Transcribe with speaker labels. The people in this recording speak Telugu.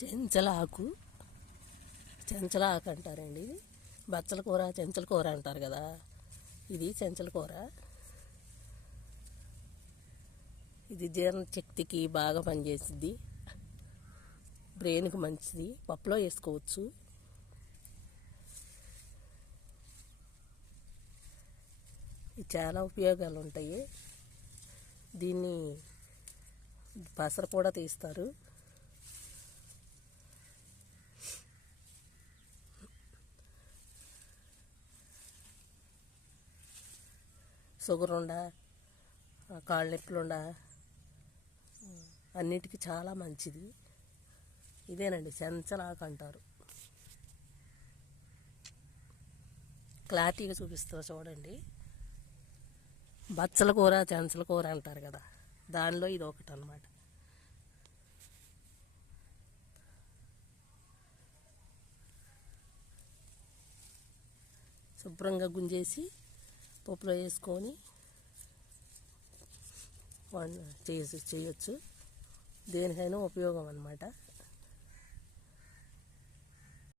Speaker 1: చెంచల ఆకు చెంచల ఆకు అంటారండి ఇది బచ్చల కూర చెంచల కూర అంటారు కదా. ఇది చెంచల కూర. ఇది జీర్ణ శక్తికి బాగా పనిచేసిద్ది. బ్రెయిన్కి మంచిది. పప్పులో వేసుకోవచ్చు. ఇది చాలా ఉపయోగాలు ఉంటాయి దీన్ని పసర కూడా తీస్తారు. షుగర్ ఉండా కాళ్ళ నొప్పులుండా అన్నిటికీ చాలా మంచిది. ఇదేనండి చెంచలాకు అంటారు. క్లారిటీగా చూపిస్తా చూడండి. బచ్చల కూర చెంచల కూర అంటారు కదా దానిలో ఇది ఒకటి అనమాట శుభ్రంగా గుంజేసి పప్పులో వేసుకొని వన్ చేసి చేయొచ్చు. దేనికైనా ఉపయోగం అనమాట